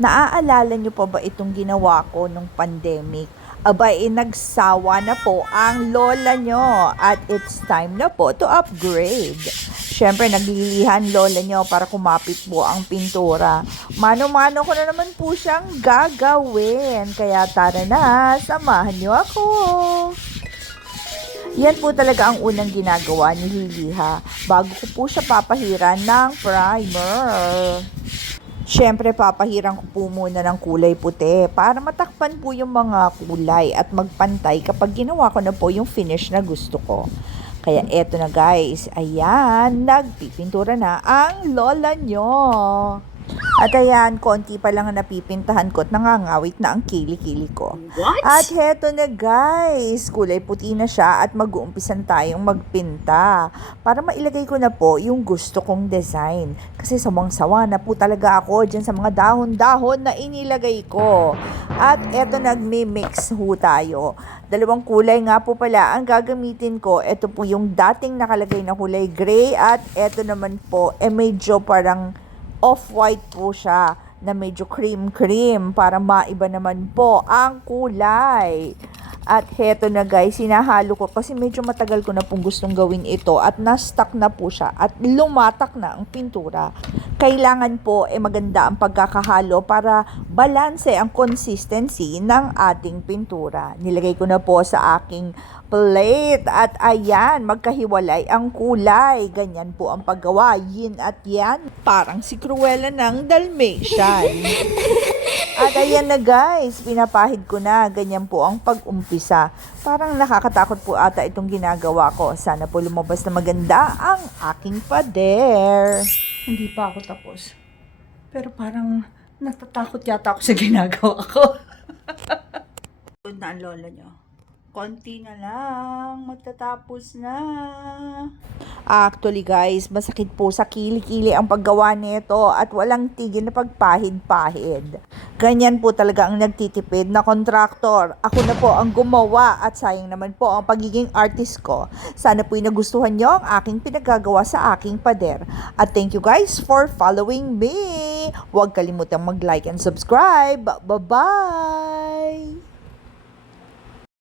Naaalala niyo pa ba itong ginawa ko nung pandemic? Abay, nagsawa na po ang lola nyo at it's time na po to upgrade. Siyempre, naglilihan lola nyo para kumapit po ang pintura. Mano-mano ko na naman po siyang gagawin. Kaya tara na, samahan nyo ako. Yan po talaga ang unang ginagawa ni Liliha bago ko po siya papahiran ng primer. Siyempre, papahiran ko po muna ng kulay puti para matakpan po yung mga kulay at magpantay kapag ginawa ko na po yung finish na gusto ko. Kaya eto na guys, ayan, nagpipintura na ang lola nyo. At ayan, konti pa lang ang napipintahan ko at nangangawit na ang kili-kili ko. What? At heto na guys, kulay puti na siya at mag-uumpisan tayong magpinta para mailagay ko na po yung gusto kong design. Kasi sawang-sawa na po talaga ako dyan sa mga dahon-dahon na inilagay ko. At eto nagmi-mix ho tayo. Dalawang kulay nga po pala ang gagamitin ko. Ito po yung dating nakalagay na kulay gray at eto naman po medyo parang off-white po siya na medyo cream-cream para maiba naman po ang kulay. At heto na guys, sinahalo ko kasi medyo matagal ko na pong gustong gawin ito at na-stuck na po siya at lumatak na ang pintura. Kailangan po maganda ang pagkakahalo para balanse ang consistency ng ating pintura. Nilagay ko na po sa aking plate at ayan, magkahiwalay ang kulay. Ganyan po ang paggawa, yin at yan. Parang si Cruella ng Dalmatian. At ayan na guys, pinapahid ko na. Ganyan po ang pag-umpisa. Parang nakakatakot po ata itong ginagawa ko. Sana po lumabas na maganda ang aking pader. Hindi pa ako tapos. Pero parang natatakot yata ako sa ginagawa ko. Na ang lola nyo. Konti na lang, magtatapos na. Actually guys, masakit po sa kili-kili ang paggawa nito at walang tigil na pagpahid-pahid. Ganyan po talaga ang nagtitipid na kontraktor. Ako na po ang gumawa at sayang naman po ang pagiging artist ko. Sana po'y nagustuhan nyo ang aking pinagagawa sa aking pader. At thank you guys for following me. Huwag kalimutang mag-like and subscribe. Bye-bye!